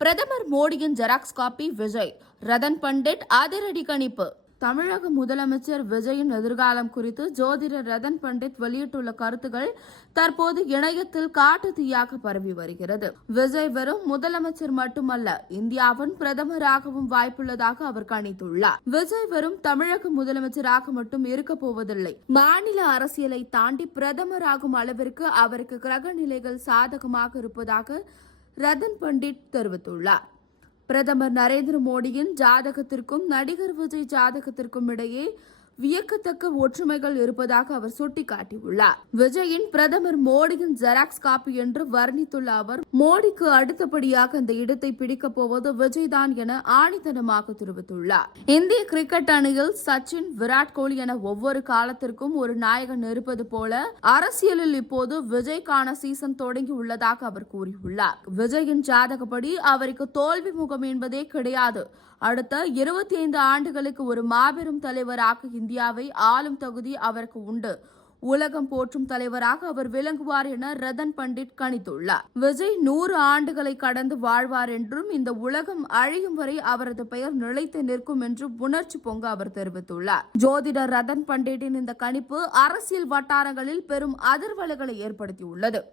பிரதமர் மோடியின் xerox copy Vijay. Rathan Pandit அதிரடி கணிப்பு. தமிழக முதலமைச்சர் விஜயின் எதிர்காலம் குறித்து ஜோதிடர் ரதன் பண்டிட் வெளியிட்டுள்ள கருத்துக்கள் தற்போது இணையத்தில் காட்டு தீயாக பரவி வருகிறது. விஜய் வெறும் முதலமைச்சர் மட்டுமல்ல, இந்தியாவின் பிரதமராகவும் வாய்ப்புள்ளதாக அவர் கணித்துள்ளார். விஜய் வெறும் தமிழக முதலமைச்சராக மட்டும் இருக்க போவதில்லை, மாநில அரசியலை தாண்டி பிரதமராகும் அளவிற்கு அவருக்கு கிரக நிலைகள் சாதகமாக இருப்பதாக ரதன் பண்டிட் தெரிவித்துள்ளார். பிரதமர் நரேந்திர மோடியின் ஜாதகத்திற்கும் நடிகர் விஜய் ஜாதகத்திற்கும் இடையே வியக்கத்தக்க ஒற்றுமைகள் இருப்பதாக அவர் சுட்டிக்காட்டியுள்ளார். விஜயின் பிரதமர் மோடியின் ஜெராக்ஸ் காப்பி என்று வர்ணித்துள்ள அவர், மோடிக்கு அடுத்தபடியாக இந்த இடத்தை பிடிக்கப் போவது விஜய் தான் என ஆணித்தனமாக தெரிவித்துள்ளார். இந்திய கிரிக்கெட் அணியில் சச்சின், விராட் கோலி என ஒவ்வொரு காலத்திற்கும் ஒரு நாயகன் இருப்பது போல அரசியலில் இப்போது விஜய்க்கான சீசன் தொடங்கி உள்ளதாக அவர் கூறியுள்ளார். விஜயின் ஜாதகப்படி அவருக்கு தோல்வி முகம் என்பதே கிடையாது. அடுத்த 25 ஆண்டுகளுக்கு ஒரு மாபெரும் தலைவராக இந்தியாவை ஆளும் தகுதி அவருக்கு உண்டு. உலகம் போற்றும் தலைவராக அவர் விளங்குவார் என ரதன் பண்டிட் கணித்துள்ளார். விஜய் 100 ஆண்டுகளை கடந்து வாழ்வார் என்றும் இந்த உலகம் அழியும் வரை அவரது பெயர் நிலைத்து நிற்கும் என்றும் உணர்ச்சி பொங்க அவர் தெரிவித்துள்ளார். ஜோதிடர் ரதன் பண்டிட்டின் இந்த கணிப்பு அரசியல் வட்டாரங்களில் பெரும் அதிர்வலைகளை ஏற்படுத்தியுள்ளது.